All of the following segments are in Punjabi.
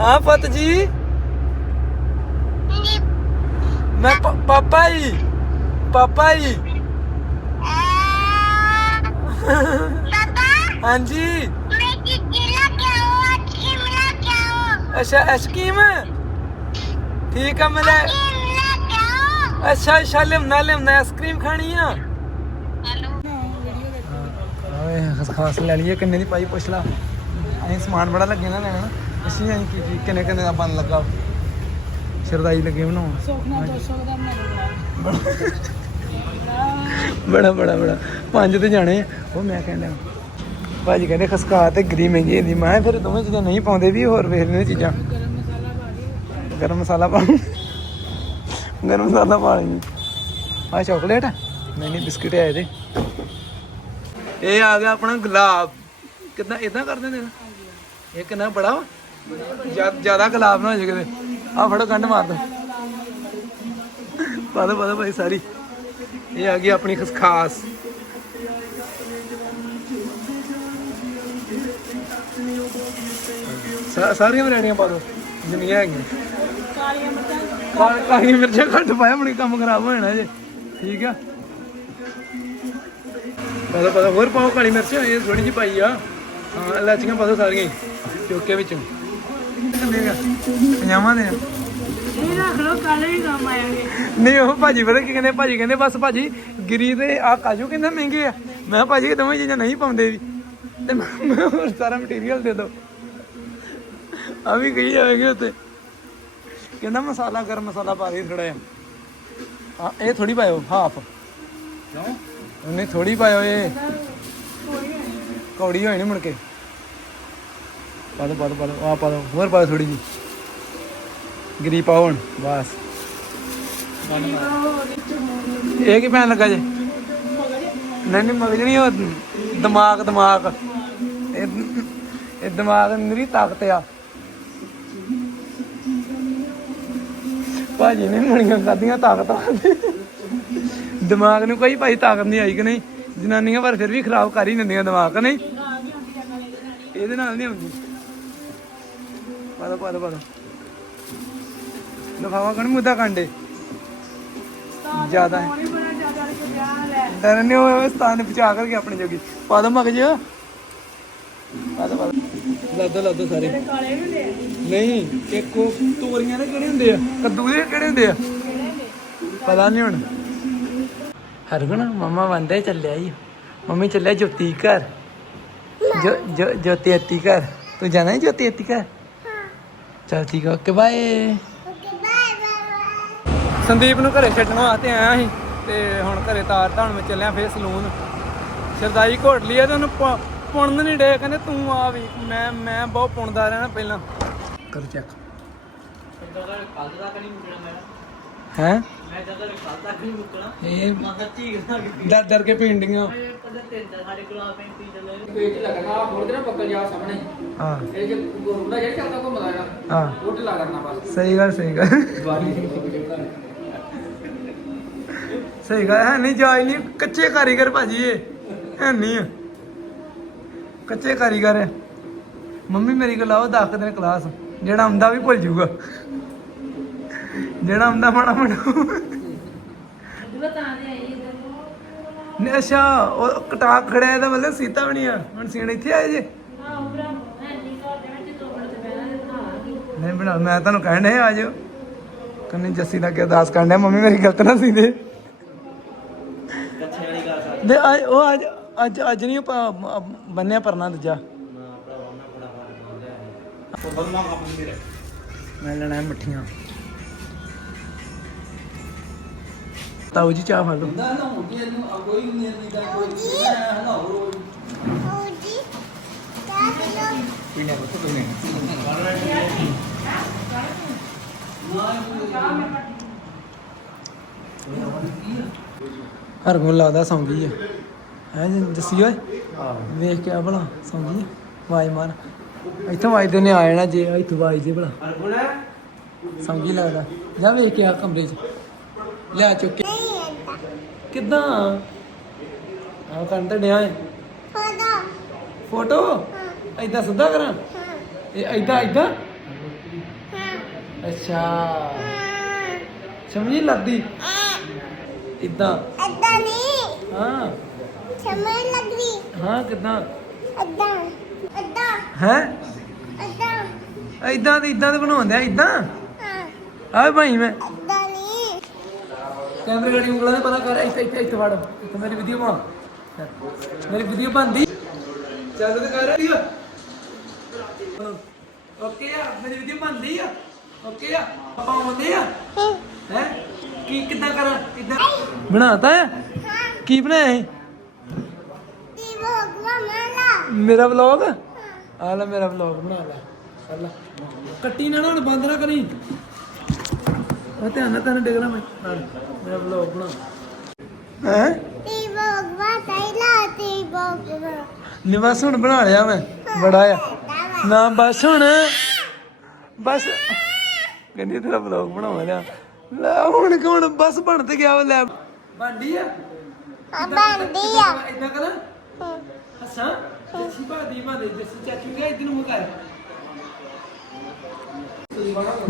ਹਾਂ ਪੁੱਤ ਜੀ। ਮੈਂ ਪਾਪਾ ਜੀ। ਪਾਪਾ ਜੀ। ਹਾਂਜੀ। ਅੱਛਾ, ਐਸਕੀਮ? ਠੀਕ ਆ, ਮੈਂ ਅੱਛਾ ਅੱਛਾ ਲਿਮਨਾ ਲਿਮਨਾ ਆਈਸਕ੍ਰੀਮ ਖਾਣੀ ਆ। ਓਏ ਖਸ ਲੈ ਲਈਏ, ਕਿੰਨੇ ਦੀ ਪਾਈ ਪੁੱਛ ਲਾ। ਅਸੀਂ ਸਮਾਨ ਬੜਾ ਲੱਗੇ ਨਾ ਲੈਣ। ਅਸੀਂ ਅਸੀਂ ਕੀ ਕੀ ਕਿੰਨੇ ਕਿੰਨੇ ਦਾ ਬਣ ਲੱਗਾ? ਸ਼ਰਦਾਈ ਲੱਗੇ ਬਣਾਉਣ। ਸੋਖਣਾ 200 ਦਾ ਬਣਾ ਬੜਾ ਬੜਾ ਬੜਾ। ਪੰਜ ਤੇ ਜਾਣੇ। ਉਹ ਮੈਂ ਕਹਿੰਦਾ ਭਾਜੀ ਕਹਿੰਦੇ ਖਸਕਾ ਤੇ ਗਰੀ ਮਹਿੰਗੀ ਹੁੰਦੀ। ਮੈਂ ਫਿਰ ਦੋਵੇਂ ਚੀਜ਼ਾਂ ਨਹੀਂ ਪਾਉਂਦੇ ਵੀ ਹੋਰ ਵੇਖ ਲੈਣੇ ਚੀਜ਼ਾਂ। ਗਰਮ ਮਸਾਲਾ ਪਾ ਦਿਓ ਗਰਮ ਮਸਾਲਾ ਪਾ ਗਰਮ ਮਸਾਲਾ ਪਾ ਲਈ ਆ ਚਾਕਲੇਟ ਨਹੀਂ ਨਹੀਂ ਬਿਸਕਿਟ ਹੈ ਇਹਦੇ। ਇਹ ਆ ਗਿਆ ਆਪਣਾ ਗੁਲਾਬ। ਕਿੱਦਾਂ ਇਦਾਂ ਕਰ ਦਿੰਦੇ ਨਾ? ਇਹ ਕਿੰਨਾ ਬੜਾ ਵਾ? ਜ਼ਿਆਦਾ ਗੁਲਾਬ ਨਾ ਹੋ ਜਾਏ ਕਿਤੇ। ਆ ਫੜੋ ਗੰਢ ਮਾਰ ਦੋ। ਪਾ ਦੋ ਪਾ ਦੋ ਭਾਈ ਸਾਰੀ। ਇਹ ਆ ਗਈ ਆਪਣੀ ਖਾਸ ਸਾਰੀਆਂ ਵੈਰਾਈਟੀਆਂ ਪਾ ਦੋ ਜਿੰਨੀਆਂ ਹੈਗੀਆਂ। ਕਾਲੀਆਂ ਮਿਰਚਾਂ ਕਾ- ਕਾਲੀ ਮਿਰਚਾਂ ਘੱਟ ਪਾਇਆ ਮਣੀ ਕੰਮ ਖਰਾਬ ਹੋ ਜਾਣਾ ਜੇ। ਠੀਕ ਆ? ਪਤਾ ਪਤਾ ਹੋਰ ਪਾਓ ਕਾਲੀ ਮਿਰਚ ਇਹ ਥੋੜੀ ਜਿਹੀ ਪਾਈ ਆ। ਹਾਂ ਇਲਾਚੀਆਂ ਪਾ ਦਿਓ ਸਾਰੀਆਂ ਹੀ, ਚੋਕੇ ਵਿੱਚੋਂ। ਕਿੰਨੇ ਆ ਪੰਜਾਵਾਂ ਦੇ ਆ। ਇਹ ਰੱਖ ਲਓ ਕਾਲੇ ਵੀ ਕੰਮ ਆਏਗੇ ਨਹੀਂ ਉਹ ਭਾਜੀ ਪਤਾ ਕੀ ਕਹਿੰਦੇ ਭਾਜੀ ਕਹਿੰਦੇ ਬਸ ਭਾਜੀ ਗਿਰੀ ਤੇ ਆ ਕਾਜੂ ਕਹਿੰਦੇ ਮਹਿੰਗੇ ਆ। ਮੈਂ ਕਿਹਾ ਭਾਜੀ ਇਹ ਦੋਵੇਂ ਚੀਜ਼ਾਂ ਨਹੀਂ ਪਾਉਂਦੇ ਵੀ। ਤੇ ਮੈਂ ਮੈਂ ਹੋਰ ਸਾਰਾ ਮਟੀਰੀਅਲ ਦੇ ਦੋ। ਆ ਵੀ ਕਹੀ ਜਾਵੇਗੇ ਉੱਤੇ ਕਹਿੰਦਾ ਮਸਾਲਾ ਗਰਮ ਮਸਾਲਾ ਪਾ ਦੇ ਥੋੜਾ ਜਿਹਾ। ਹਾਂ ਇਹ ਥੋੜੀ ਪਾਇਓ ਹਾਫ ਕਿਉਂ? ਉਹਨੇ ਥੋੜੀ ਪਾਇਓ ਇਹ। ਕੌੜੀ ਹੋਈ ਨਹੀਂ ਮੁੜ ਕੇ। ਪਾ ਦੋ ਪਾ ਦੋ ਪਾ ਦੋ। ਆ ਪਾ ਦੋ। ਹੋਰ ਪਾ ਥੋੜੀ ਜੀ ਗਰੀ ਪਾਓ ਹੁਣ, ਬਸ। ਇਹ ਕੀ ਪੈਣ ਲੱਗਾ ਜੇ? ਨਹੀਂ ਨਹੀਂ ਮਗਜ ਨਹੀਂ, ਉਹ ਦਿਮਾਗ ਦਿਮਾਗ। ਇਹ ਇਹ ਦਿਮਾਗ ਮੇਰੀ ਤਾਕਤ ਆ। ਭਾਜੀ ਨੇ ਮਣੀਆਂ ਖਾਧੀਆਂ ਤਾਕਤ। ਦਿਮਾਗ ਨੂੰ ਕੋਈ ਭਾਈ ਤਾਕਤ ਨਹੀਂ ਆਈ ਕਿ ਨਹੀਂ? ਜਨਾਨੀਆਂ ਪਰ ਫਿਰ ਵੀ ਖਰਾਬ ਕਰ ਹੀ ਦਿੰਦੀਆਂ ਦਿਮਾਗ ਨਹੀਂ? ਇਹਦੇ ਨਾਲ ਨਹੀਂ ਆਉਂਦੀ। ਪਾ ਦੋ ਪਾ ਦੋ ਪਾ ਦੋ। ਲਫਾਵਾ ਕਣ ਮੁੱਦਾ ਕਾਂਡੇ? ਜ਼ਿਆਦਾ। ਹੈ ਪਾਣੀ ਬੜਾ ਜ਼ਿਆਦਾ ਰਿਆ ਹੋਇਆ ਸਤਾਨ ਪਚਾ ਕਰਕੇ ਆਪਣੇ ਜੋਗੀ। ਪਾ ਦੋ ਮਗਜ। ਪਾ ਦੋ ਪਾ ਦੋ। ਲੱਦੋ ਲੱਦੋ ਸਾਰੇ। ਨਹੀਂ, ਇੱਕ ਉਹ ਤੋਰੀਆਂ ਦੇ ਕਿਹੜੇ ਹੁੰਦੇ ਆ? ਕੱਦੂ ਦੇ ਕਿਹੜੇ ਹੁੰਦੇ ਆ? ਪਤਾ ਨਹੀਂ ਹੁਣ। ਹਰਗੁਣ, ਮਮਾ ਵੰਦੇ ਚੱਲਿਆ ਜੀ। ਮੰਮੀ ਚੱਲਿਆ ਜੋਤੀ ਘਰ। ਜੋ ਜੋਤੀ ਅੱਤੀ ਘਰ। ਤੂੰ ਜਾਣਾ ਹੈ ਜੋਤੀ ਅੱਤੀ ਘਰ? ਚਲ ਠੀਕ ਆ ਓਕੇ ਬਾਏ ਸੰਦੀਪ ਨੂੰ ਘਰੇ ਛੱਡਣ ਵਾਸਤੇ ਆਇਆ ਸੀ ਤੇ ਹੁਣ ਘਰੇ ਤਾਰ ਤਾਂ ਹੁਣ ਮੈਂ ਚੱਲਿਆ ਫੇਰ ਸਲੂਨ। ਸ਼ਰਦਾਈ ਘੋਟ ਲਈ ਆ ਤੇ ਉਹਨੂੰ ਪੁਣਨ ਨਹੀਂ ਡੇ ਕਹਿੰਦੇ ਤੂੰ ਆ ਵੀ ਮੈਂ ਮੈਂ ਬਹੁਤ ਪੁਣਦਾ ਰਹਿਣਾ ਪਹਿਲਾਂ। ਕਰ ਚੈੱਕ। ਹੈ? ਮੈਂ ਜਦੋਂ ਕੱਲ ਤੱਕ ਨਹੀਂ ਮੁੱਕਣਾ ਇਹ ਮੈਂ ਸੱਚੀ ਗੱਲ ਡਰ ਡਰ ਕੇ ਪੀਂਡੀਆਂ ਆ ਜਾ ਸਾਹਮਣੇ। ਹਾਂ। ਇਹ ਜੇ ਜਿਹੜਾ ਚੱਲਦਾ ਘੁੰਮਦਾ ਹਾਂ। ਉਹ ਢਿੱਲਾ ਕਰਨਾ ਬਸ। ਸਹੀ ਗੱਲ ਸਹੀ ਗੱਲ। ਸਹੀ ਗੱਲ ਹੈ ਨਹੀਂ ਨਹੀਂ। ਕੱਚੇ ਕਾਰੀਗਰ ਭਾਜੀ ਇਹ ਹੈ ਨਹੀਂ। ਆ। ਕੱਚੇ ਕਾਰੀਗਰ ਹੈ। ਮੰਮੀ ਮੇਰੀ ਕੋਲ ਆਓ ਦਸ ਦਿਨ ਕਲਾਸ ਜਿਹੜਾ ਆਉਂਦਾ ਵੀ ਭੁੱਲ ਜਾਊਗਾ। ਜਿਹੜਾ ਆਉਂਦਾ ਮਾੜਾ ਮਾੜਾ ਨਹੀਂ ਅੱਛਾ ਉਹ ਕਟਾਕ ਖੜਿਆ ਇਹਦਾ ਮਤਲਬ ਸੀਤਾ ਵੀ ਨਹੀਂ ਆ। ਹੁਣ ਸੀਣ ਇੱਥੇ ਆਏ ਜੇ? ਨਹੀਂ ਘਰ ਦੇ ਵਿੱਚ ਦੋ ਮਿੰਟ ਪਹਿਲਾਂ ਨਹਾਵਾਂਗੀ ਨਹੀਂ ਬਣਾ ਮੈਂ ਤੁਹਾਨੂੰ ਕਹਿਣ ਡਿਆ ਆ ਜਾਓ ਕੰਨੀ ਜੱਸੀ ਦਾ ਕੇ ਅਰਦਾਸ ਕਰਨ ਡਿਆ ਮੰਮੀ ਮੇਰੀ ਗਲਤ ਨਾ ਸੀ ਦੇ ਕੱਛੇ ਵਾਲੀ ਗੱਲ ਸਾਡੀ ਦੇ ਅੱਜ ਉਹ ਅੱਜ ਅੱਜ ਅੱਜ ਨਹੀਂ ਆਪਾਂ ਬੰਨਿਆ ਪਰਨਾ ਦੂਜਾ। ਨਾ ਭਰਾਵਾ ਮੈਂ ਲੈਣਾ ਮੱਠੀਆਂ। ਤਾਊ ਜੀ ਚਾਹ ਫੜ ਲਓ ਨਾ ਨਾ ਹੁੰਦੀ ਇਹਨੂੰ ਆ ਕੋਈ ਨਹੀਂ ਨਹੀਂ ਦਾ ਕੋਈ ਨਹੀਂ ਹਲਾ ਹੋ ਪੀਣੇ ਕੋ ਪੀਣੇ ਹਰ ਨੂੰ ਲੱਗਦਾ ਸੌਂ ਗਈ ਹੈ ਦੱਸੀ ਓਏ ਵੇਖ ਕੇ ਆ ਭਲਾ ਸੌਂ ਗਈ ਹੈ ਆਵਾਜ਼ ਮਾਰ ਇੱਥੋਂ ਆਵਾਜ਼ ਦੇ ਨੇ ਆ ਜਾਣਾ ਜੇ ਇੱਥੋਂ ਆਵਾਜ਼ ਦੇ ਭਲਾ ਹਰਗੁਣ ਸੌਂ ਗਈ ਲੱਗਦਾ ਜਾ ਵੇਖ ਕੇ ਆ ਕਮਰੇ 'ਚ ਲਿਆ ਚੁੱਕ ਕਿੱਦਾਂ? ਆ ਕਰਨ ਤੇ ਡਿਆ ਹੈ ਫੋਟੋ? ਐਦਾਂ ਸਿੱਧਾ ਕਰਾਂ? ਇਹ ਐਦਾਂ ਐਦਾਂ ਅੱਛਾ। ਸਮਝੀ ਲੱਗਦੀ? ਇਦਾਂ ਅੱਦਾ ਨਹੀਂ ਹਾਂ। ਸਮਝ ਲੱਗ ਰਹੀ ਹਾਂ ਕਿਦਾਂ? ਅੱਦਾ ਅੱਦਾ ਹੈ? ਅੱਦਾ ਇਦਾਂ ਤੇ ਇਦਾਂ ਤੇ ਬਣਾਉਂਦੇ ਆ ਇਦਾਂ ਹਾਂ। ਆ ਭਾਈ ਮੈਂ। ਕੈਮਰੇ ਗੜੀ ਉਂਗਲਾਂ ਦੇ ਪਤਾ ਕਰ ਇੱਥੇ ਇੱਥੇ ਇੱਥੇ ਫੜ। ਇੱਥੇ ਮੇਰੀ ਵੀਡੀਓ ਬਣਾ। ਮੇਰੀ ਵੀਡੀਓ ਬਣਦੀ। ਚੱਲ ਤੇ ਕਰ ਰਹੀ ਓਕੇ ਆ ਮੇਰੀ ਵੀਡੀਓ ਬਣਦੀ ਆ। ਓਕੇ ਆ ਆਪਾਂ ਆਉਂਦੇ ਆ। ਹੈ? ਕੀ ਕਿੱਦਾਂ ਕਰਾਂ? ਕਿੱਦਾਂ? ਬਣਾਤਾ ਹੈ ਕੀ ਬਣਾਇਆ ਮੇਰਾ ਵਲੌਗ ਆ ਲੈ ਮੇਰਾ ਵਲੌਗ ਬਣਾ ਲੈ। ਚੱਲ। ਕੱਟੀ ਨਾ ਹੁਣ ਬੰਦ ਨਾ ਕਰੀ। ਉਹ ਧਿਆਨ ਨਾਲ ਤੈਨੂੰ ਡਿੱਗਣਾ ਮੈਂ। ਨਾਲ, ਮੇਰਾ ਵਲੌਗ ਬਣਾ। ਹੈ? ਤੀ ਭੋਗਵਾ ਤੈਲਾ ਤੀ ਭੋਗਵਾ ਨਿਵਾਸ ਹੁਣ ਬਣਾ ਲਿਆ ਮੈਂ ਬੜਾ ਆ। ਨਾ ਬਸ ਹੁਣ ਬਸ। ਕਹਿੰਦੀ ਤੇਰਾ ਵਲੌਗ ਬਣਾਵਾ ਲਿਆ ਲੈ ਹੁਣ ਕੌਣ ਬਸ ਬਣ ਤੇ ਗਿਆ ਵਾ ਲੈ। ਬਣਦੀ ਆ? ਆ ਬੰਦੀ ਆ। ਇਦਾਂ ਕਰ। ਹੱਸਾਂ? ਜੱਸੀ ਬਾਦੀ ਮਾਦੇ ਜੱਸੀ ਚਾਚੂ ਗਿਆ ਇਧਰ ਨੂੰ ਕਰ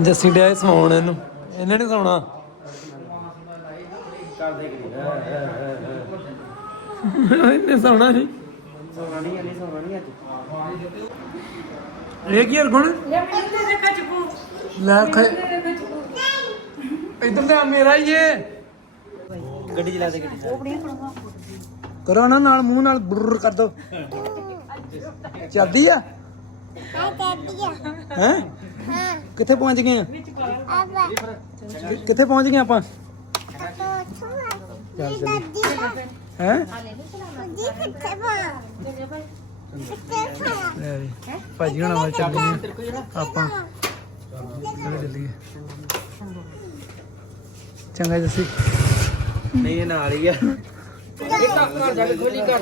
ਜੱਸੀ ਡਿਆ ਸਮਾਉਣ ਇਹਨੂੰ। ਇਹਨੇ ਨਹੀਂ ਸੌਣਾ ਕਿ ਇਹਨੇ ਸੌਣਾ ਨਹੀਂ ਸੋਣਾ ਨਹੀਂ ਅਲੀ ਸੋਣਾ ਨਹੀਂ ਅੱਜ। ਇਹ ਕੀ ਹਰਗੁਣ ਲੈ ਮੈਨੂੰ ਦੇ ਖਚਪੂ ਲੈ ਖ ਇਧਰ ਤੇ ਮੇਰਾ ਹੀ ਏ। ਗੱਡੀ ਚਲਾ ਦੇ ਗੱਡੀ ਕਰੋ ਨਾ ਨਾਲ ਮੂੰਹ ਨਾਲ ਬੁਰ ਕਰ ਦੋ। ਚੱਲਦੀ ਆ? ਹੈ ਹਾਂ? ਕਿੱਥੇ ਪਹੁੰਚ ਗਏ ਆ? ਕਿੱਥੇ ਪਹੁੰਚ ਗਏ ਆਪਾਂ? ਤੋ ਛੁਆ ਹੈ ਜੀ ਕਿੱਥੇ ਭਾਜੀ ਹੁਣ ਆਵਾਜ਼ ਚੱਲ ਗਈ ਆਪਾਂ ਚਲੋ ਚੱਲੀਏ ਚੰਗਾ ਜੱਸੀ ਨਹੀਂ ਇਹ ਨਾਲ ਹੀ ਆ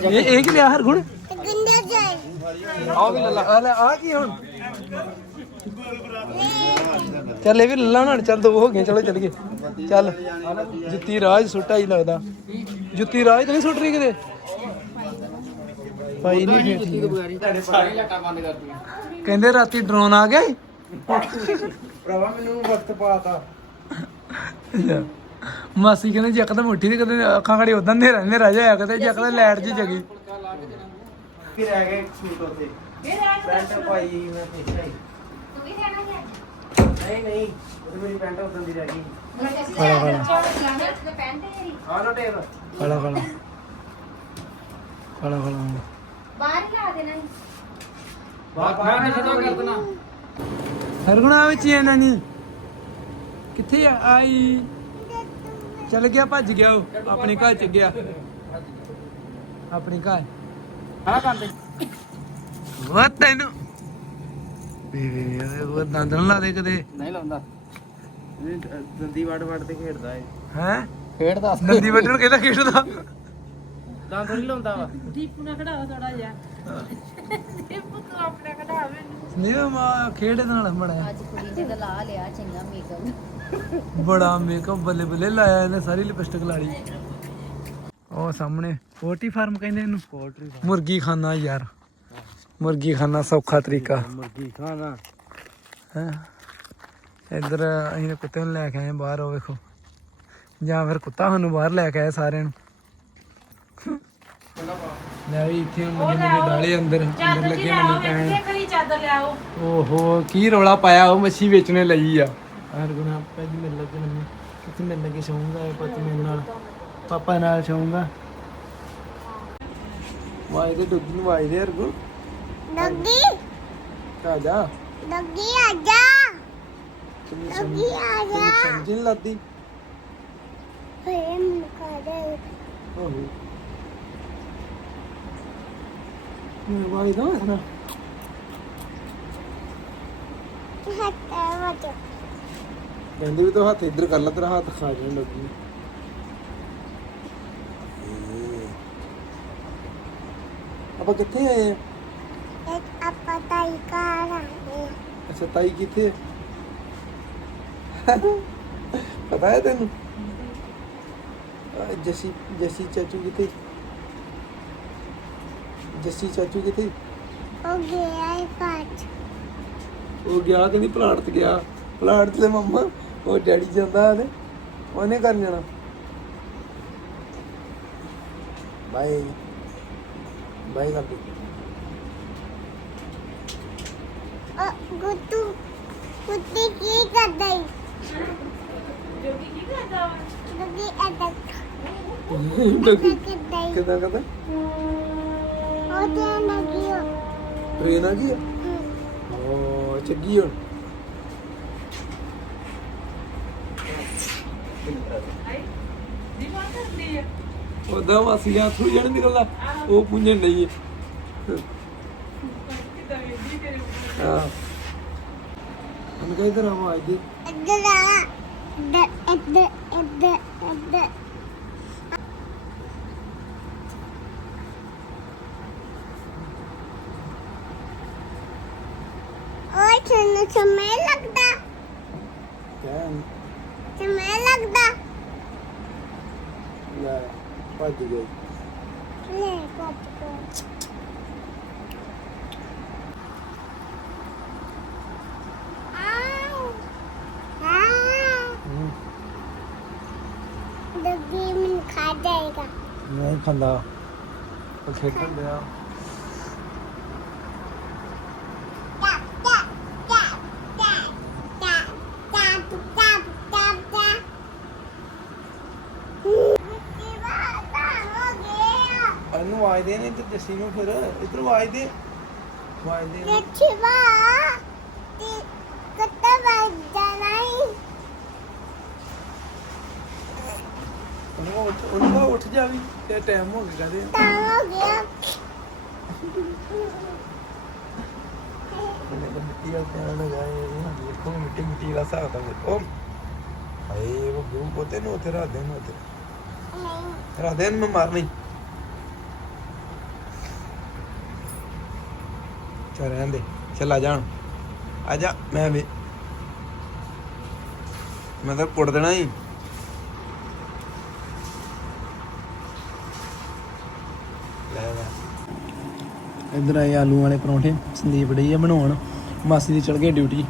ਇਹ ਇਹ ਕੀ ਲਿਆ ਹਰਗੁਣ ਆ ਵੀ ਲੱਲਾ ਆ ਲੈ ਆ ਕੀ ਹੁਣ ਚੱਲ ਇਹ ਵੀ ਲੱਲਾ ਹੁਣ ਚੱਲ ਦੋ ਹੋ ਗਏ ਚਲੋ ਚੱਲੀਏ। ਚੱਲ ਜੁੱਤੀ ਰਾਜ ਸੁੱਟਾ ਹੀ ਲੱਗਦਾ। ਜੁੱਤੀ ਰਾਜ ਤਾਂ ਨਹੀਂ ਸੁੱਟ ਰਹੀ ਕਿਤੇ? ਭਾਈ ਨਹੀਂ ਠੀਕ ਆ। ਸਾਰੇ ਲੱਟਾਂ ਬੰਦ ਕਰਦੀ ਕਹਿੰਦੇ ਰਾਤੀ ਡਰੋਨ ਆ ਗਿਆ। ਭਰਾਵਾ ਮੈਨੂੰ ਵਕਤ ਪਾਤਾ। ਮਾਸੀ ਕਹਿੰਦੇ ਜੱਕਦਮ ਉੱਠੀ ਤੇ ਕਦੇ ਅੱਖਾਂ ਖੜੀ ਉਦਾਂ ਹਨੇਰਾ ਹਨੇਰਾ ਜਿਹਾ ਆਇਆ ਕਦੇ ਜੱਕਦਮ ਲਾਈਟ ਜੀ ਜਗੀ। ਫਿਰ ਆ ਗਏ ਸੂਟ ਉੱਥੇ। ਪੈਂਟ ਪਾਈ ਮੈਂ ਹੀ ਤੂੰ ਵੀ ਜਾਣਾ ਹੈ ਨਹੀਂ ਨਹੀਂ ਉਹ ਮੇਰੀ ਪੈਂਟ ਉਦੋਂ ਦੀ ਰਹਿ ਗਈ। ਖੜਾ, ਖੜਾ। ਚੋਂ ਲਾਣਾ ਤੇ ਪੈਂਟ ਤੇਰੀ ਆ ਲੋ ਟੇਪ ਖੜਾ ਖੜਾ ਖੜਾ ਖੜਾ ਬਾਹਰ ਹੀ ਲਾ ਦੇਣਾ ਸੀ। ਬਾਹਰ ਬਾਹਰ ਜਦੋਂ ਕਰ ਦੇਣਾ ਹਰਗੁਣਾ ਵਿੱਚ ਹੀ ਇਹਨਾਂ ਨਹੀਂ ਕਿੱਥੇ ਆ? ਆਈ। ਚੱਲ ਗਿਆ ਭੱਜ ਗਿਆ ਉਹ। ਆਪਣੇ ਘਰ ਚ ਗਿਆ। ਆਪਣੇ ਘਰ। ਆ ਕਰਦੇ ਉਹ ਤੈਨੂੰ। ਵੀ ਵੀ ਉਹ ਦੰਦ ਨਾ ਲਾ ਦੇ ਕਦੇ। ਨਹੀਂ ਲਾਉਂਦਾ। ਦੰਦੀ ਵੜ ਵੜ ਤੇ ਖੇਡਦਾ ਏ ਹੈ? ਖੇਡਦਾ। ਦੰਦੀ ਵੱਢਣ ਨੂੰ ਕਹਿੰਦਾ ਖੇਡਦਾ? ਦੰਦ ਨਹੀਂ ਲਾਉਂਦਾ ਵਾ। ਦੀਪੂ ਨਾਲ ਖੜਾਓ ਥੋੜਾ ਜਿਹਾ। ਦੀਪੂ ਤੂੰ ਆਪਣਾ ਖੜਾਵੇ ਨਹੀਂ ਮਾ ਖੇਡ ਨਾਲ ਬੜਾ ਅੱਜ ਕੁੜੀ ਨੇ ਤਾਂ ਲਾ ਲਿਆ ਚੰਗਾ ਮੇਕਅਪ ਬੜਾ ਮੇਕਅਪ ਬੱਲੇ ਬੱਲੇ ਲਾਇਆ ਇਹਨੇ ਸਾਰੀ ਲਿਪਸਟਿਕ ਲਾ ਲਈ। ਉਹ ਸਾਹਮਣੇ ਪੋਲਟਰੀ ਫਾਰਮ ਕਹਿੰਦੇ ਇਹਨੂੰ। ਪੋਲਟਰੀ ਮੁਰਗੀ ਖਾਨਾ ਯਾਰ। ਮੁਰਗੀ ਖਾਨਾ ਸੌਖਾ ਤਰੀਕਾ। ਮੁਰਗੀ ਖਾਣਾ ਹੈ? ਇੱਧਰ ਅਸੀਂ ਕੁੱਤੇ ਨੂੰ ਲੈ ਕੇ ਆਏ ਬਾਹਰ ਉਹ ਵੇਖੋ। ਜਾਂ ਫਿਰ ਕੁੱਤਾ ਸਾਨੂੰ ਬਾਹਰ ਲੈ ਕੇ ਆਇਆ ਸਾਰਿਆਂ ਨੂੰ। ਲੈ ਵੀ ਇੱਥੇ ਮੰਨੇ ਮੰਨੇ ਡਾਲੇ ਅੰਦਰ ਅੰਦਰ ਲੱਗੇ ਮੰਨੇ ਪੈਣ ਖਰੀ ਚਾਦਰ ਲੈ ਆਓ। ਓਹੋ ਕੀ ਰੌਲਾ ਪਾਇਆ ਉਹ ਮੱਛੀ ਵੇਚਣੇ ਲਈ ਆ। ਹਰ ਗੁਨਾ ਪਹਿਲੀ ਮਿਲ ਲੱਗੇ ਮੈਨੂੰ ਕਿੱਥੇ ਮਿਲ ਲੱਗੇ ਸੌਂਗਾ ਇਹ ਪੁੱਤ ਮੇਰੇ ਨਾਲ। ਪਾਪਾ ਨਾਲ ਸੌਂਗਾ ਵਾਏ ਦੇ ਡੁੱਗੀ ਨੂੰ ਵਾਏ ਦੇ ਅਰਗੁ ਡੱਗੀ। ਆ ਜਾ। ਡੱਗੀ ਆ ਜਾ। ਤੈਨੂੰ ਸਮਝ ਨਹੀਂ ਲੱਗਦੀ? ਫੇਰ ਮੁਕਾ ਦੇ। ਓਹੋ। ਮੈਂ ਵਾਏ ਦਾ ਨਾ? ਹੱਥ ਵਟ। ਕਹਿੰਦੇ ਵੀ ਤੂੰ ਹੱਥ ਇੱਧਰ ਕਰ ਲੈ ਤੇਰਾ ਹੱਥ ਖਾ ਜਾਣ ਲੱਗੀ। ਆਪਾਂ ਕਿੱਥੇ ਆਏ ਇੱਕ ਆਪਾਂ ਤਾਈ ਕਰਾਂਗੇ ਅੱਛਾ ਤਾਈ ਕਿੱਥੇ ਪਤਾ ਹੈ ਤੈਨੂੰ? ਜੱਸੀ ਜੱਸੀ ਚਾਚੂ ਕਿੱਥੇ? ਜੱਸੀ ਚਾਚੂ ਕਿੱਥੇ? ਹੋ ਗਿਆ ਇਹ ਪਾਚ ਉਹ ਗਿਆ ਕਿ ਨਹੀਂ? ਪਲਾਟ ਤੇ ਗਿਆ। ਪਲਾਟ ਤੇ ਮੰਮਾ ਉਹ ਡੈਡੀ ਜਾਂਦਾ ਤੇ ਉਹਨੇ ਕਰ ਜਾਣਾ। ਬਾਏ। ਬਾਏ ਕਰ ਦੇ ਉਹ ਗੁੱਟੂ ਕੁੱਤੀ ਕੀ ਕਰਦਾ ਈ? ਜੋਗੀ ਕੀ ਕਰਦਾ ਵਾ ਜੋਗੀ ਐਡਾ ਕਿਦਾਂ ਕਹਦਾ ਉਹ ਤੇ ਲੱਗੀ ਉਹ ਟ੍ਰੇਨ ਆ ਗਈ ਆ? ਓ ਚੱਗੀ ਹੁਣ। ਉਹਦਾ ਵਾਸੀਆਂ ਥੂ ਜਣ ਨਿਕਲਦਾ। ਉਹ ਪੁੰਝਣ ਨਹੀਂ ਹੈ ਕਿਦਾਂ ਵੇਦੀ ਤੇਰੇ ਹਾਂ। ఇంకా ఇద్దరు అమ్మ ఇది ਤੈਨੂੰ ਚਮੇ ਲੱਗਦਾ। ਚਮੇ ਲੱਗਦਾ। ਲੈ ਭੱਜ ਗਈ ਲੈ ਭੱਜ ਗਈ ਨੂੰ ਖਾ ਜਾਏਗਾ ਨਹੀਂ ਖਾਂਦਾ। ਉਹ ਖੇਡਣ ਦਿਆ ਇਹਨੂੰ ਆਵਾਜ਼ ਦੇ ਨਹੀਂ ਤੇ ਜੱਸੀ ਨੂੰ ਫਿਰ। ਇਧਰ ਆਵਾਜ਼ ਦੇ। ਆਵਾਜ਼ ਦੇ। ਦੇਖੀ ਵਾ ਜਾਵੀ ਟਾਈਮ ਹੋ ਗਿਆ ਕਹਦੇ ਤਾਂ ਹੋ ਗਿਆ ਮਿੱਟੀ ਵਾਲ ਧਿਆਨ ਲਗਾਏ ਦੇਖੋ ਮਿੱਟੀ ਮਿੱਟੀ ਦਾ ਹਿਸਾਬ ਤਾਂ ਦੇਖੋ। ਹਾਏ, ਉਹ ਗੁਰੂ ਪੋਤੇ ਨੂੰ ਉੱਥੇ ਰੱਖ ਦੇ ਉੱਥੇ। ਨਹੀਂ ਰੱਖ ਮੈਂ ਮਾਰਨੀ। ਚੱਲ ਰਹਿਣ ਦੇ। ਚੱਲ ਆ ਜਾਣ ਆ ਜਾ, ਮੈਂ ਵੀ। ਮੈਂ ਤਾਂ ਕੁੱਟ ਦੇਣਾ ਹੀ ਲੈ ਲੈ ਇਧਰ ਆਏ ਆਲੂ ਵਾਲੇ ਪਰੌਂਠੇ ਸੰਦੀਪ ਡਈ ਆ ਬਣਾਉਣ ਮਾਸੀ ਦੀ ਚੜ ਗਈ ਡਿਊਟੀ।